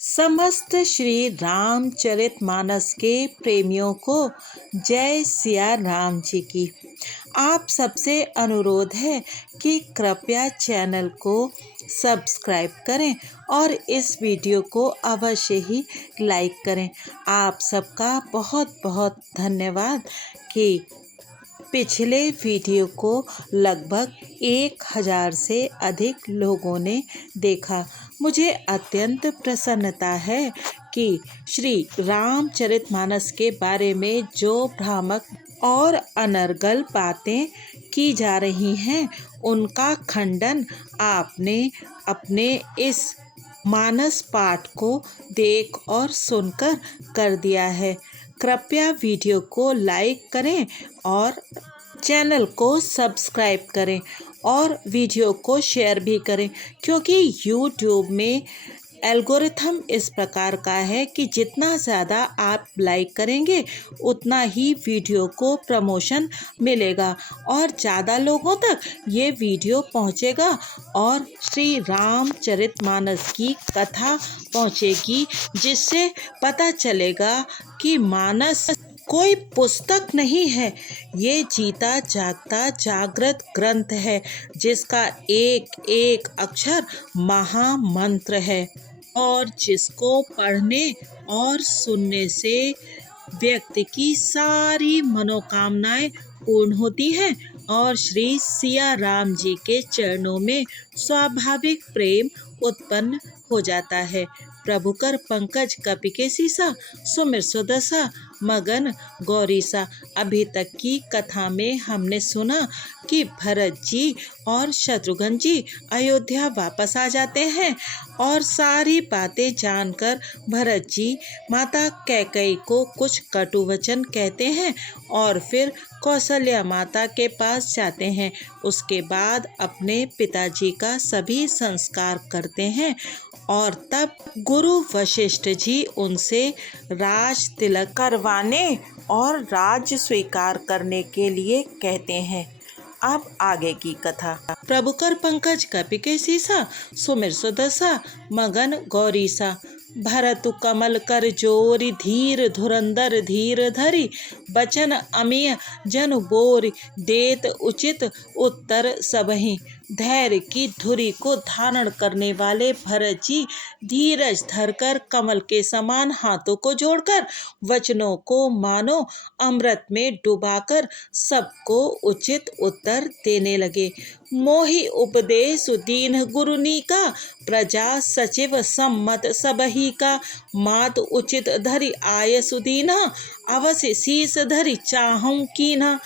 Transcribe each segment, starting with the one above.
समस्त श्री रामचरितमानस के प्रेमियों को जय सिया राम जी की। आप सबसे अनुरोध है कि कृपया चैनल को सब्सक्राइब करें और इस वीडियो को अवश्य ही लाइक करें। आप सबका बहुत बहुत धन्यवाद कि पिछले वीडियो को लगभग 1000 से अधिक लोगों ने देखा। मुझे अत्यंत प्रसन्नता है कि श्री रामचरितमानस के बारे में जो भ्रामक और अनर्गल बातें की जा रही हैं, उनका खंडन आपने अपने इस मानस पाठ को देख और सुनकर कर दिया है। कृपया वीडियो को लाइक करें और चैनल को सब्सक्राइब करें और वीडियो को शेयर भी करें, क्योंकि यूट्यूब में एल्गोरिथम इस प्रकार का है कि जितना ज़्यादा आप लाइक करेंगे उतना ही वीडियो को प्रमोशन मिलेगा और ज़्यादा लोगों तक ये वीडियो पहुंचेगा और श्री रामचरितमानस की कथा पहुंचेगी, जिससे पता चलेगा कि मानस कोई पुस्तक नहीं है, ये जीता जागता जागृत ग्रंथ है, जिसका एक एक अक्षर महामंत्र है और जिसको पढ़ने और सुनने से व्यक्ति की सारी मनोकामनाएं पूर्ण होती हैं और श्री सिया राम जी के चरणों में स्वाभाविक प्रेम उत्पन्न हो जाता है। प्रभु कर पंकज कपि के सीसा, सुमिर सुदशा मगन गौरीसा। अभी तक की कथा में हमने सुना कि भरत जी और शत्रुघ्न जी अयोध्या वापस आ जाते हैं और सारी बातें जानकर भरत जी माता कैकेयी को कुछ कटु वचन कहते हैं और फिर कौशल्या माता के पास जाते हैं। उसके बाद अपने पिताजी का सभी संस्कार करते हैं और तब गुरु वशिष्ठ जी उनसे राज तिलक करवाने और राज्य स्वीकार करने के लिए कहते हैं। अब आगे की कथा। प्रभु कर पंकज कपि के सीसा, सुमिर सुदशा मगन गौरीसा। भरतु कमल कर जोरि, धीर धुरंधर धीर धरि। बचन अमिय जनु बोरि, देत उचित उत्तर सबहि। धैर्य की धुरी को धारण करने वाले भरत जी धीरज धरकर कमल के समान हाथों को जोड़कर वचनों को मानो अमृत में डुबाकर सबको उचित उत्तर देने लगे। मोहि उपदेश दीन गुरुनी का, प्रजा सचिव सम्मत सबही का। मात उचित धरि आय सुदीना, अवश्य शीस धरि चाहूं कीन्हा।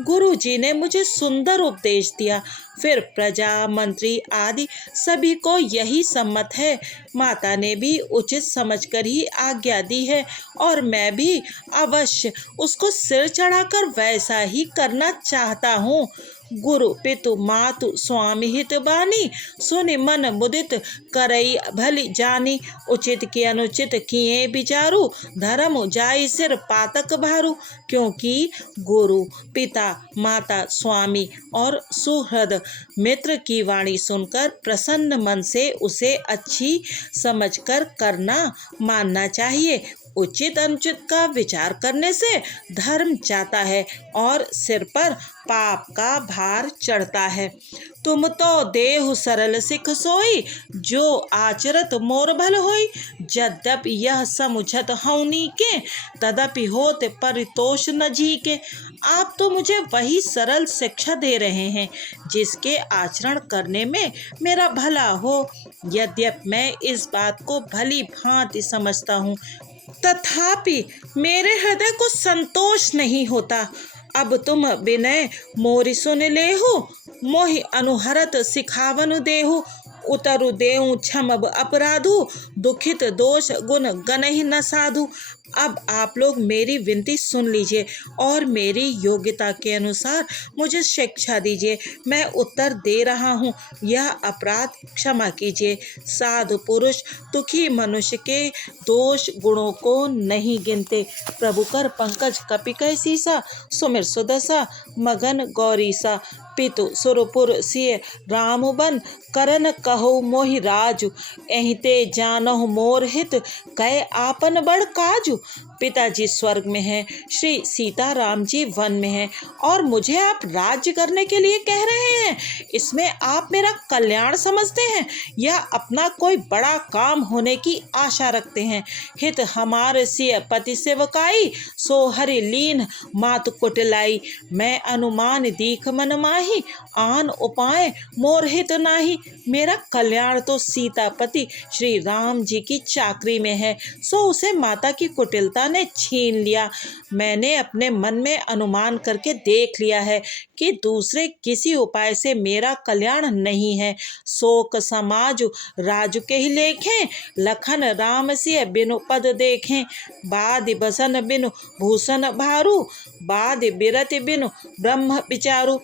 गुरु जी ने मुझे सुंदर उपदेश दिया, फिर प्रजा मंत्री आदि सभी को यही सम्मत है। माता ने भी उचित समझकर ही आज्ञा दी है और मैं भी अवश्य उसको सिर चढ़ाकर वैसा ही करना चाहता हूँ। गुरु पितु मातु स्वामी हित बानी, सुनि मन मुदित करई भली जानी। उचित की अनुचित किए विचारू, धर्म जाई सिर पातक भारू। क्योंकि गुरु पिता माता स्वामी और सुहृद मित्र की वाणी सुनकर प्रसन्न मन से उसे अच्छी समझकर करना मानना चाहिए। उचित अनुचित का विचार करने से धर्म जाता है और सिर पर पाप का भार चढ़ता है। तुम तो देहु सरल सिख सोई, जो आचरत मोर भल होई। यद्यपि यह समुझत हौनी के, तदपि होत परितोष न जी के। आप तो मुझे वही सरल शिक्षा दे रहे हैं जिसके आचरण करने में मेरा भला हो। यद्यपि मैं इस बात को भली भांति समझता हूँ, तथापि मेरे हृदय को संतोष नहीं होता। अब तुम विनय मोरि सुन लेहु, मोहि अनुहरत सिखावन देहु। उतरु देहु क्षमब अपराधु, दुखित दोष गुण गनहि न साधु। अब आप लोग मेरी विनती सुन लीजिए और मेरी योग्यता के अनुसार मुझे शिक्षा दीजिए। मैं उत्तर दे रहा हूँ, यह अपराध क्षमा कीजिए। साधु पुरुष दुखी मनुष्य के दोष गुणों को नहीं गिनते। प्रभु कर पंकज कपिकय सीसा, सुमिर सुदशा मगन गौरीसा। पितु सुरपुर सिय राम बन, करन कहो मोहि राजु। एहिते जानहु मोर हित, कहे आपन बड़ काजु। पिताजी स्वर्ग में हैं, श्री सीताराम जी वन में हैं और मुझे आप राज्य करने के लिए कह रहे हैं। इसमें आप मेरा कल्याण समझते हैं या अपना कोई बड़ा काम होने की आशा रखते हैं। हित हमारे सिय पति सेवकाई, सो हरि लीन मातु कुटिलाई। मैं अनुमान दीख मन माही, आन उपाय मोर हित नाही। मेरा कल्याण तो सीतापति श्री राम जी की चाकरी में है, सो उसे माता की कुटिलता ने छीन लिया। मैंने अपने मन में अनुमान करके देख लिया है कि दूसरे किसी उपाय से मेरा कल्याण नहीं है। शोक समाज राजु के ही लेखें, लखन राम सिय बिनु पद देखें। बादि बसन बिनु भूषण भारू, बादि बिरति बिनु ब्रह्म विचारू।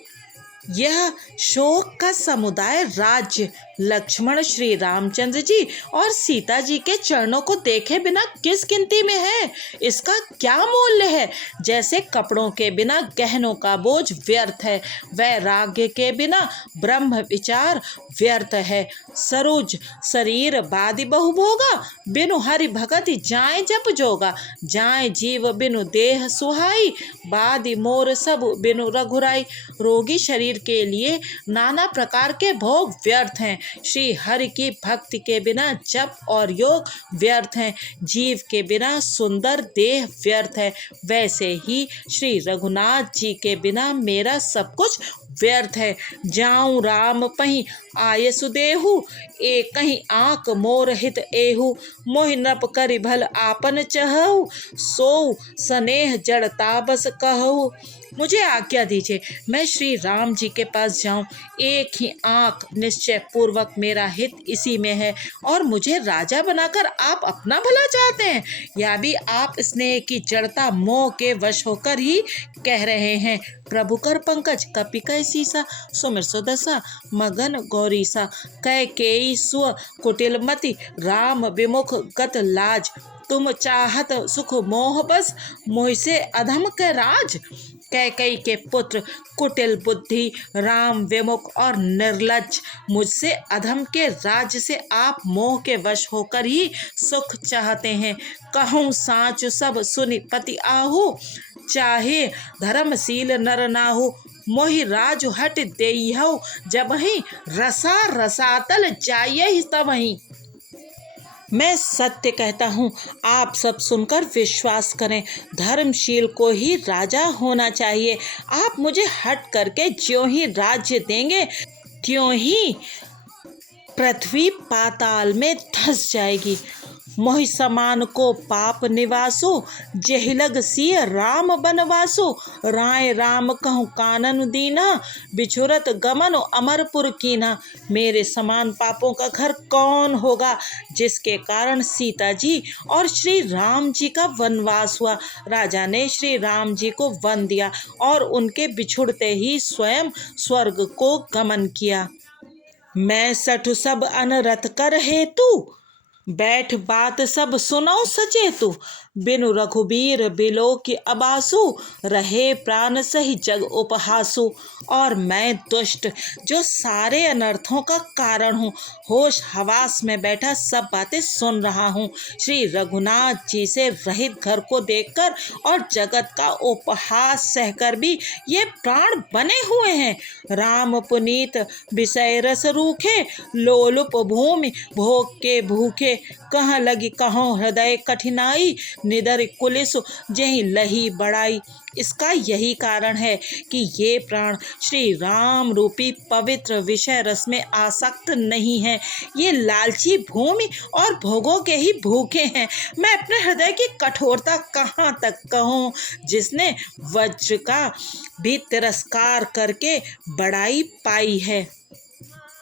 यह शोक का समुदाय राज्य लक्ष्मण श्री रामचंद्र जी और सीता जी के चरणों को देखे बिना किस गिनती में है? इसका क्या मूल्य है? जैसे कपड़ों के बिना गहनों का बोझ व्यर्थ है, वैराग्य के बिना ब्रह्म विचार व्यर्थ है। सरोज शरीर बादि बहु भोगा, बिनु हरि भगति जाए जप जोगा। जाए जीव बिनु देह सुहाई, बादि मोर सब बिनु रघुराई। रोगी शरीर के लिए नाना प्रकार के भोग व्यर्थ हैं। श्री हरि की भक्ति के बिना जप और योग व्यर्थ हैं। जीव के बिना सुंदर देह व्यर्थ है। वैसे ही श्री रघुनाथ जी के बिना मेरा सब कुछ व्यर्थ है। जाऊं राम पहीं आय सुदेहु, एक कहीं आंक मोर हित एहु। मोहि नप करि भल आपन चहु, सो स्नेह जड़ता बस कहु। मुझे आज्ञा दीजिए, मैं श्री राम जी के पास जाऊं। एक ही आंख निश्चय पूर्वक मेरा हित इसी में है और मुझे राजा बनाकर आप अपना भला चाहते हैं, या भी आप स्नेह की जड़ता मोह के वश होकर ही कह रहे हैं। प्रभु कर पंकज कपिकय सीसा, सुमिर सुदशा मगन गौरीसा। कैकेयी स्व कुटिल मति, राम विमुख गत लाज। तुम चाहत सुख मोह बस, मोह से अधम के राज। कैकेयी के पुत्र कुटिल बुद्धि, राम विमुख और निर्लज्ज। मुझसे अधम के राज्य से आप मोह के वश होकर ही सुख चाहते हैं। कहूँ साँच सब सुनि पति आहू, चाहे धर्मशील नर नाहु। मोहि राजु हट देहु, जबहि रसा रसातल जाइए तबहि। मैं सत्य कहता हूँ, आप सब सुनकर विश्वास करें। धर्मशील को ही राजा होना चाहिए। आप मुझे हट करके ज्यों ही राज्य देंगे त्यों ही पृथ्वी पाताल में धंस जाएगी। मोहि समान को पाप निवासो, जेहिलग सिय राम बनवासो। राय राम कहूँ कानन दीना, बिछुरत गमन अमरपुर कीना। मेरे समान पापों का घर कौन होगा, जिसके कारण सीता जी और श्री राम जी का वनवास हुआ। राजा ने श्री राम जी को वन दिया और उनके बिछुड़ते ही स्वयं स्वर्ग को गमन किया। मैं सठु सब अनरथ कर हेतु, बैठ बात सब सुनौ सचेतु। बिनु रघुबीर बिलो की अबासु, रहे प्राण सही जग उपहासु। और मैं दुष्ट जो सारे अनर्थों का कारण हूँ, होश हवास में बैठा सब बातें सुन रहा हूँ। श्री रघुनाथ जी से रहित घर को देखकर और जगत का उपहास सहकर भी ये प्राण बने हुए हैं। राम पुनीत विषय रस रूखे, लोलुप भूमि भोग के भूखे। कहाँ लगी कहाँ हृदय कठिनाई, निदर कुलिस जही लही बड़ाई। इसका यही कारण है कि ये प्राण श्री राम रूपी पवित्र विषय रस में आसक्त नहीं है। ये लालची भूमि और भोगों के ही भूखे हैं। मैं अपने हृदय की कठोरता कहाँ तक कहूँ, जिसने वज्र का भी तिरस्कार करके बड़ाई पाई है।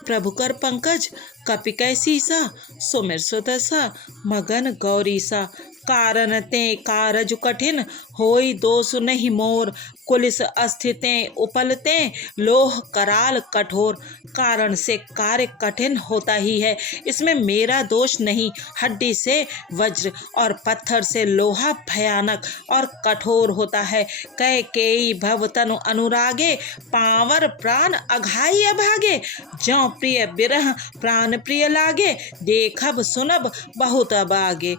प्रभुकर पंकज कपिकै सीसा सुमिर सुदसा मगन गौरीसा। कारण ते कारज कठिन होई दोष नहीं मोर। कुलिस अस्थिते उपलते लोह कराल कठोर। कारण से कार्य कठिन होता ही है, इसमें मेरा दोष नहीं। हड्डी से वज्र और पत्थर से लोहा भयानक और कठोर होता है। कैकेयी भव तनु अनुरागे पावर प्राण अघाई अभागे। ज्यों प्रिय बिरह प्राण प्रिय लागे देखब सुनब बहुत अबागे।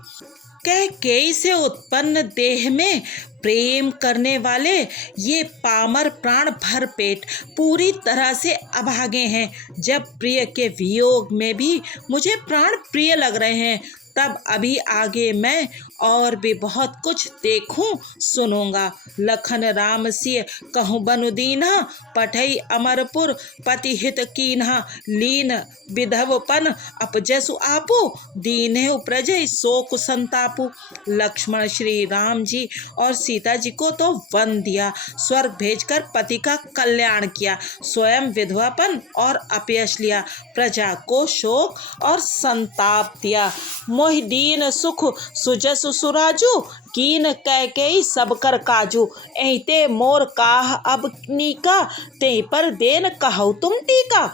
कैकेयी से उत्पन्न देह में प्रेम करने वाले ये पामर प्राण भर पेट पूरी तरह से अभागे हैं। जब प्रिय के वियोग में भी मुझे प्राण प्रिय लग रहे हैं, तब अभी आगे मैं और भी बहुत कुछ देखूं सुनूंगा। लखन राम सिय कहूँ बनु दीन्हा पठई अमरपुर पति हित कीन्हा। लीन विधवपन अपजसु आपू दीन्हे प्रजय शोक संतापू। लक्ष्मण श्री राम जी और सीता जी को तो वन दिया, स्वर्ग भेजकर पति का कल्याण किया, स्वयं विधवापन और अपयश लिया, प्रजा को शोक और संताप दिया। मोहि दीन सुख सुजस सुराजू कीन कैकेयी सब कर काजू। एहिते मोर काह अब नीका ते पर देन कहु तुम टीका।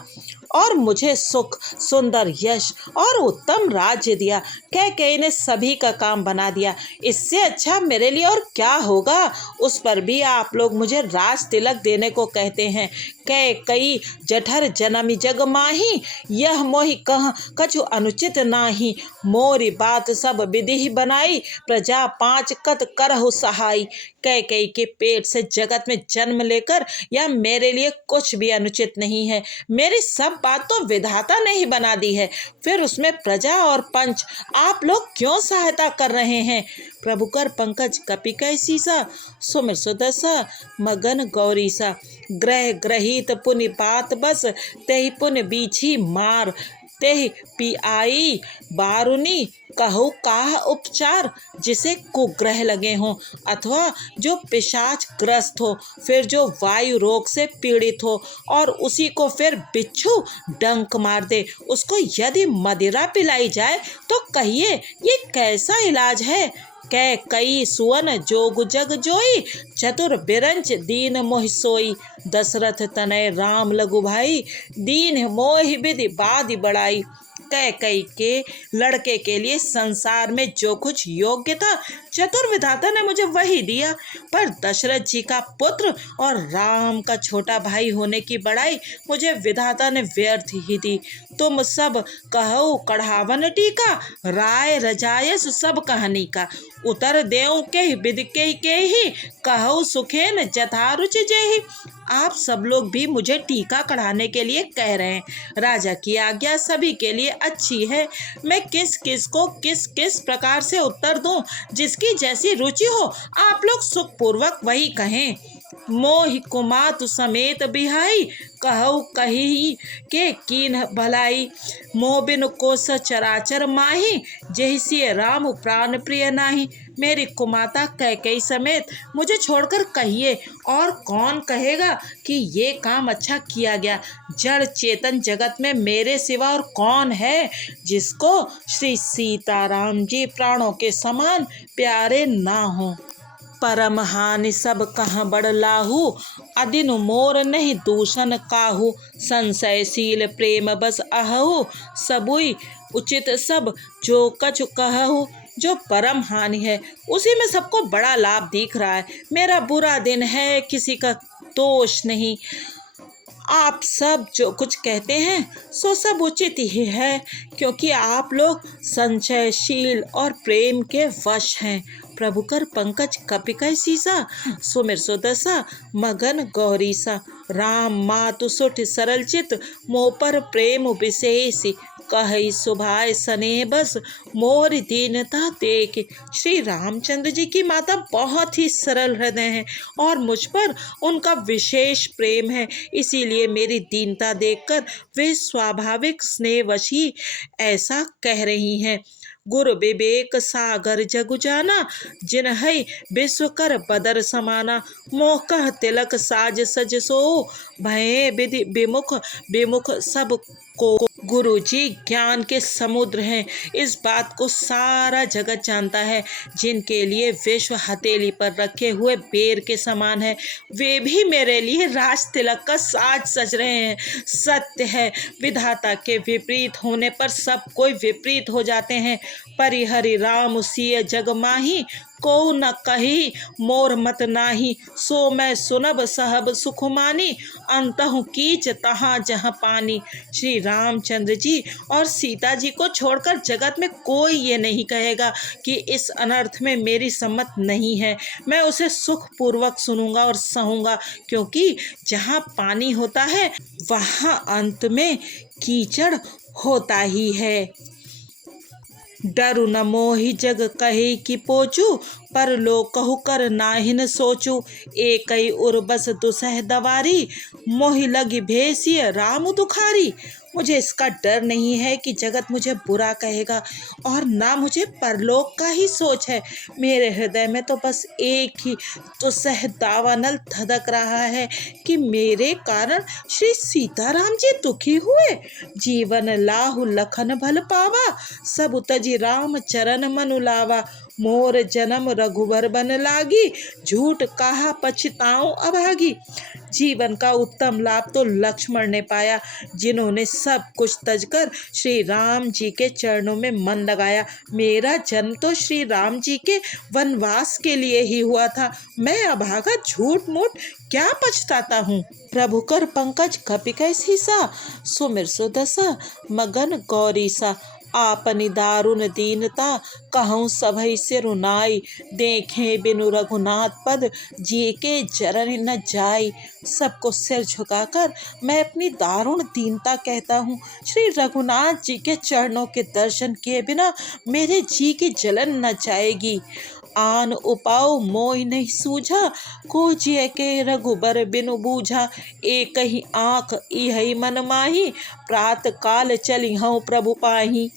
और मुझे सुख सुंदर यश और उत्तम राज्य दिया। कैकेयी ने सभी का काम बना दिया, इससे अच्छा मेरे लिए और क्या होगा। उस पर भी आप लोग मुझे राज तिलक देने को कहते हैं। कैकेयी जठर जनमी जग माही यह मोहि कह कछु अनुचित नाही। मोरी बात सब विधि बनाई प्रजा पांच कत करहु सहाई। कैकेयी के पेट से जगत में जन्म लेकर यह मेरे लिए कुछ भी अनुचित नहीं है। मेरी सब बात तो विधाता ने ही बना दी है, फिर उसमें प्रजा और पंच आप लोग क्यों सहायता कर रहे हैं। प्रभुकर पंकज कपिकै सीसा सुमिर सुदसा मगन गौरीसा। ग्रह ग्रहित पुनि बात बस तेहि पुनि बीछी मार। तेहि पिआई बारुनी कहु काह उपचार। जिसे कुग्रह लगे हों अथवा जो पिशाच ग्रस्त हो, फिर जो वायु रोग से पीड़ित हो और उसी को फिर बिच्छू डंक मार दे, उसको यदि मदिरा पिलाई जाए तो कहिए ये कैसा इलाज है। कैकेयी सुवन जोग जग जोई चतुर बिरंच दीन मोहि सोई। दशरथ तनय राम लघु भाई दीन मोहि विधि बाधि बढ़ाई। कैकेयी के लड़के के लिए संसार में जो कुछ योग्य था चतुर विधाता ने मुझे वही दिया, पर दशरथ जी का पुत्र और राम का छोटा भाई होने की बड़ाई मुझे विधाता ने व्यर्थ ही दी। तुम सब कहो कढ़ावन टीका राय रजायस सब कहानी का। उतर देव के विधि के ही कहो सुखेन जथा रुचि जेहि। आप सब लोग भी मुझे टीका कढ़ाने के लिए कह रहे हैं। राजा की आज्ञा सभी के लिए अच्छी है। मैं किस किस को किस किस प्रकार से उत्तर दूं, जिसकी जैसी रुचि हो आप लोग सुखपूर्वक वही कहें। मोहि कुमातु समेत बिहाई कहु कही के कीन भलाई। मोह बिन कोस चराचर माही जेहि सिय राम प्राण प्रिय नाही। मेरी कुमाता कैकेयी समेत मुझे छोड़कर कहिए, और कौन कहेगा कि ये काम अच्छा किया गया। जड़ चेतन जगत में मेरे सिवा और कौन है जिसको श्री सीताराम जी प्राणों के समान प्यारे ना हो। परम हानि सब कहाँ बड़ लाहू अदिनु मोर नहीं दूषण काहू। संशयशील प्रेम बस अहू सबुई उचित सब जो कछु कहू। जो परम हानि है उसी में सबको बड़ा लाभ दिख रहा है। मेरा बुरा दिन है, किसी का दोष नहीं। आप सब जो कुछ कहते हैं सो सब उचित ही है, क्योंकि आप लोग संशयशील और प्रेम के वश हैं। प्रभुकर पंकज कपिकै सीसा सुमिर सुदसा मगन गौरीसा। राम मातु सुठ सरल चित मोह पर प्रेम विशेष कहि सुभाय स्नेह बस मोर दीनता देख। श्री रामचंद्र जी की माता बहुत ही सरल हृदय हैं और मुझ पर उनका विशेष प्रेम है, इसीलिए मेरी दीनता देखकर वे स्वाभाविक स्नेहवश ही ऐसा कह रही हैं। गुरु विवेक सागर जगु जाना जिन्है विश्व कर बदर समाना। मोह कह तिलक साज सज सो भये विधि विमुख विमुख सब को। गुरु जी ज्ञान के समुद्र हैं, इस बात को सारा जगत जानता है। जिनके लिए विश्व हथेली पर रखे हुए बेर के समान है, वे भी मेरे लिए राज तिलक का साज सज रहे हैं। सत्य है, विधाता के विपरीत होने पर सब कोई विपरीत हो जाते हैं। परिहरि राम सिय जग माही, को न कही मोर मत नाही। सो मैं सुनब सहब सुखमानी, अंतहु कीच तहाँ जहाँ पानी। श्री रामचंद्र जी और सीता जी को छोड़कर जगत में कोई ये नहीं कहेगा कि इस अनर्थ में मेरी सम्मत नहीं है। मैं उसे सुख पूर्वक सुनूंगा और सहूंगा, क्योंकि जहाँ पानी होता है वहाँ अंत में कीचड़ होता ही है। डरु न मोहि जग कहे कि पोचू, पर लो कहु कर नाहिन सोचू। एकई उर्बस दुसह दवारी, मोहि लगी भेसिय राम दुखारी। मुझे इसका डर नहीं है कि जगत मुझे बुरा कहेगा, और ना मुझे परलोक का ही सोच है। मेरे हृदय में तो बस एक ही तो सह दावानल धधक रहा है कि मेरे कारण श्री सीताराम जी दुखी हुए। जीवन लाहु लखन भल पावा, सब तजी राम चरण मनु लावा। मोर जन्म रघुबर बन लागी, झूठ कहा पछताऊं अभागी। जीवन का उत्तम लाभ तो लक्ष्मण ने पाया, जिन्होंने सब कुछ तजकर श्री राम जी के चरणों में मन लगाया। मेरा जन्म तो श्री राम जी के वनवास के लिए ही हुआ था। मैं अभागा झूठ मूठ क्या पछताता हूँ। प्रभु कर पंकज कपिकै सीसा, सुमिर सुदसा मगन गौरी सा। आपनी दारुण दीनता, कहूँ सभई सिर नाई। देखें बिनु रघुनाथ पद, जी के चरण न जाई। सबको सिर झुकाकर मैं अपनी दारुण दीनता कहता हूँ। श्री रघुनाथ जी के चरणों के दर्शन किए बिना मेरे जी की जलन न जाएगी। आन उपाओ मोय नहीं सूझा, को जिय के रघुबर बिनु बूझा। एक ही आँख इहई मन माही, प्रात काल चली हूँ प्रभु पाही।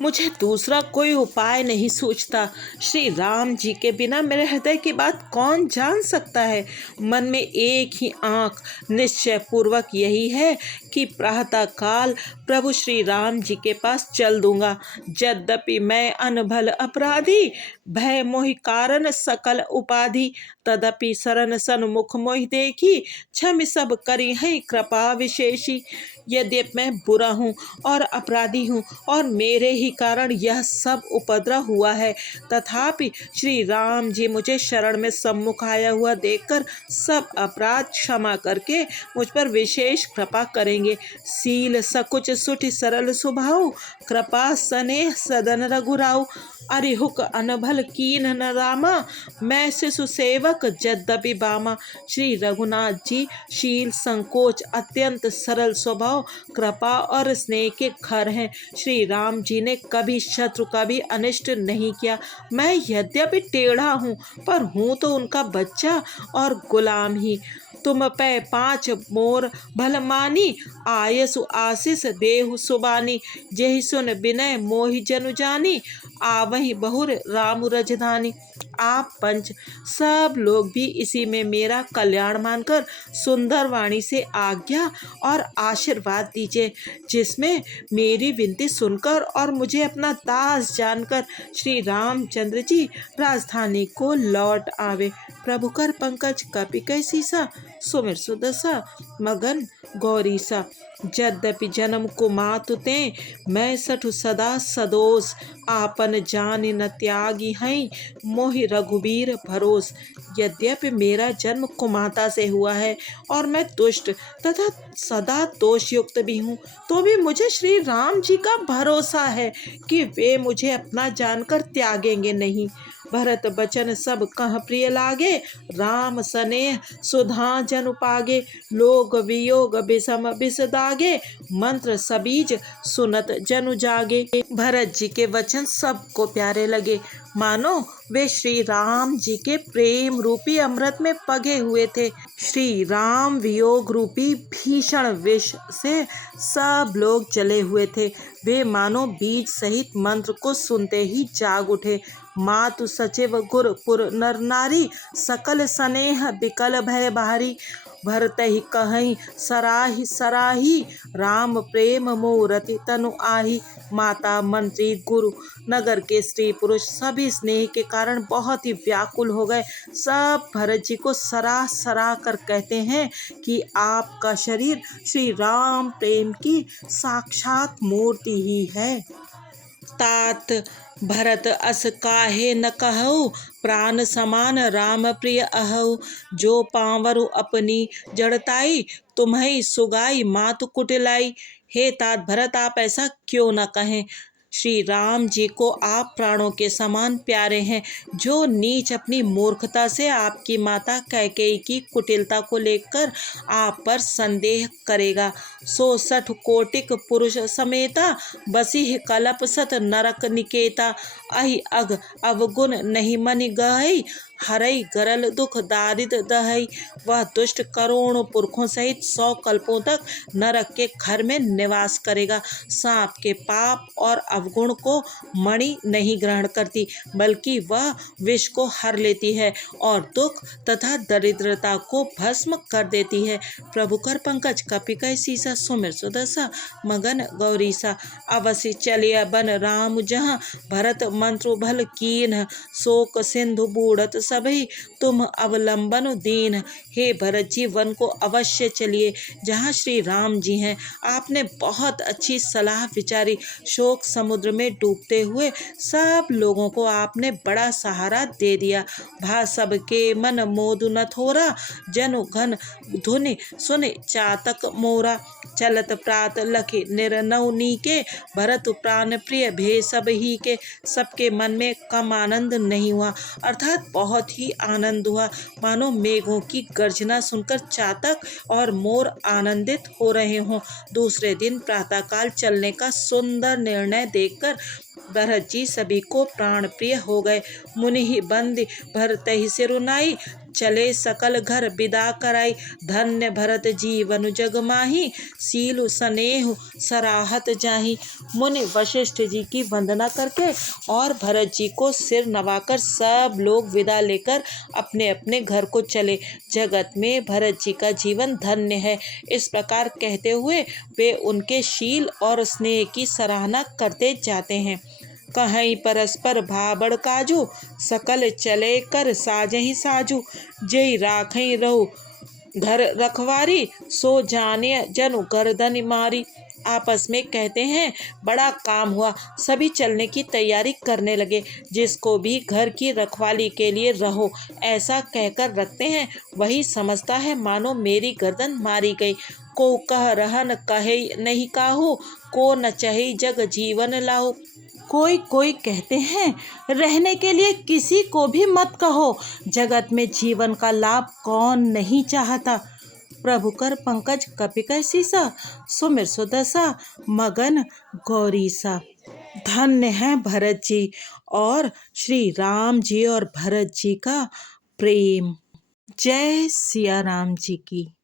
मुझे दूसरा कोई उपाय नहीं सूझता। श्री राम जी के बिना मेरे हृदय की बात कौन जान सकता है। मन में एक ही आँख निश्चय पूर्वक यही है कि प्रातः काल प्रभु श्री राम जी के पास चल दूंगा। यद्यपि मैं अनभल अपराधी, भय मोहि कारण सकल उपाधि। तदपि शरण सन्मुख मोहि देखी, क्षम सब करी है कृपा विशेषी। यद्यपि मैं बुरा हूँ और अपराधी हूँ और मेरे ही कारण यह सब उपद्रव हुआ है, तथापि श्री राम जी मुझे शरण में सम्मुख आया हुआ देखकर सब अपराध क्षमा करके मुझ पर विशेष कृपा करेंगे। सील सकुच सुठि सरल स्वभाव, कृपा स्नेह सदन रघुराऊ। अरिहुक अनभल कीन न रामा, मैं शिशु सेवक यद्यपि बामा। श्री रघुनाथ जी शील संकोच अत्यंत सरल स्वभाव, कृपा और स्नेह के घर हैं। श्री राम जी ने कभी शत्रु का भी अनिष्ट नहीं किया। मैं यद्यपि टेढ़ा हूँ, पर हूँ तो उनका बच्चा और गुलाम ही। तुम पे पाँच मोर भल मानी, आयसु आशीष देहु सुबानी। जेहि सुन विनय मोहि जनु जानी, आवहि बहुर राम रजधानी। आप पंच सब लोग भी इसी में मेरा कल्याण मानकर सुंदर वाणी से आज्ञा और आशीर्वाद दीजिए, जिसमें मेरी विनती सुनकर और मुझे अपना दास जानकर श्री रामचंद्र जी राजधानी को लौट आवे। प्रभु कर पंकज कपिकै सीसा, सुमिर सुदसा मगन गौरी सा। यद्यपि जन्म को मातु ते, मैं सठु सदा सदोष। आपन जान न त्यागी हैं, मोहि रघुबीर भरोस। यद्यपि मेरा जन्म कुमाता से हुआ है और मैं दुष्ट तथा सदा दोषयुक्त भी हूँ, तो भी मुझे श्री राम जी का भरोसा है कि वे मुझे अपना जानकर त्यागेंगे नहीं। भरत बचन सब कह प्रिय लागे, राम स्नेह सुधा जनु पागे। लोग वियोग विषम विष दागे, मंत्र सबीज सुनत जनु जागे। भरत जी के वचन सबको प्यारे लगे, मानो वे श्री राम जी के प्रेम रूपी अमृत में पगे हुए थे। श्री राम वियोग रूपी भीषण विष से सब लोग जले हुए थे। वे मानो बीज सहित मंत्र को सुनते ही जाग उठे। मातु सचिव गुर पुर नर नारी, सकल स्नेह बिकल भय बाहरी। भरत ही कहीं सराही सराही, राम प्रेम मूरति तनु आही। माता, मंत्री, गुरु, नगर के स्त्री पुरुष सभी स्नेह के कारण बहुत ही व्याकुल हो गए। सब भरत जी को सराह सराह कर कहते हैं कि आपका शरीर श्री राम प्रेम की साक्षात मूर्ति ही है। तात भरत अस काहे न कहऊ, प्राण समान राम प्रिय अहऊ। जो पावरु अपनी जड़ताई, तुम्हें सुगाई मातु कुटिलाई। हे तात भरत, आप ऐसा क्यों न कहें। श्री राम जी को आप प्राणों के समान प्यारे हैं। जो नीच अपनी मूर्खता से आपकी माता कैकेयी की कुटिलता को लेकर आप पर संदेह करेगा, सो 60 कोटिक पुरुष समेता, बसी कलप सत नरक निकेता। अहि अग अवगुण नहीं मनि गहई, हरई गरल दुख दारिद दहई। वह दुष्ट करोड़ों पुरखों सहित 100 कल्पों तक नरक के घर में निवास करेगा। सांप के पाप और अवगुण को मणि नहीं ग्रहण करती, बल्कि वह विष को हर लेती है और दुख तथा दरिद्रता को भस्म कर देती है। प्रभु कर पंकज कपिकै सीसा, सुमिर सुदशा मगन गौरीसा। अवश्य चलिया बन राम जहाँ, भरत मंत्रु भल कीन। शोक सिंधु बूढ़त सभी, तुम अवलंबन दीन। हे भरत जी, वन को अवश्य चलिए जहाँ श्री राम जी हैं। आपने बहुत अच्छी सलाह विचारी। शोक समुद्र में डूबते हुए सब लोगों को आपने बड़ा सहारा दे दिया। भा सबके मन मोदु न थोरा, जनु घन धुनि सुनि चातक मोरा। चलत प्रात लखि निरनौ नीके, भरत प्राण प्रिय भे सब ही के। सबके मन में कम आनंद नहीं हुआ, अर्थात बहुत ही आनंद हुआ। मानो मेघों की गर्जना सुनकर चातक और मोर आनंदित हो रहे हों। दूसरे दिन प्रातःकाल चलने का सुंदर निर्णय देखकर भरत जी सभी को प्राण प्रिय हो गए। मुनि ही बंदी भरतहि सिरुनाई, चले सकल घर विदा कराई। धन्य भरत जीवन जग माही, सीलु सनेहु सराहत जाही। मुनि वशिष्ठ जी की वंदना करके और भरत जी को सिर नवाकर सब लोग विदा लेकर अपने अपने घर को चले। जगत में भरत जी का जीवन धन्य है। इस प्रकार कहते हुए वे उनके शील और स्नेह की सराहना करते जाते हैं। कहीं परस्पर भाबड़ काजू, सकल चले कर साजहि साजू। जय राखई रहु घर रखवारी, सो जाने जनु गर्दन मारी। आपस में कहते हैं, बड़ा काम हुआ। सभी चलने की तैयारी करने लगे। जिसको भी घर की रखवाली के लिए रहो ऐसा कहकर रखते हैं, वही समझता है मानो मेरी गर्दन मारी गई। को कह रहन कहे नहीं काहू, को न चही जग जीवन लाहू। कोई कोई कहते हैं, रहने के लिए किसी को भी मत कहो। जगत में जीवन का लाभ कौन नहीं चाहता। प्रभु कर पंकज कपिकै सीसा, सुमिर सुदशा मगन गौरीसा। धन्य है भरत जी और श्री राम जी और भरत जी का प्रेम। जय सिया राम जी की।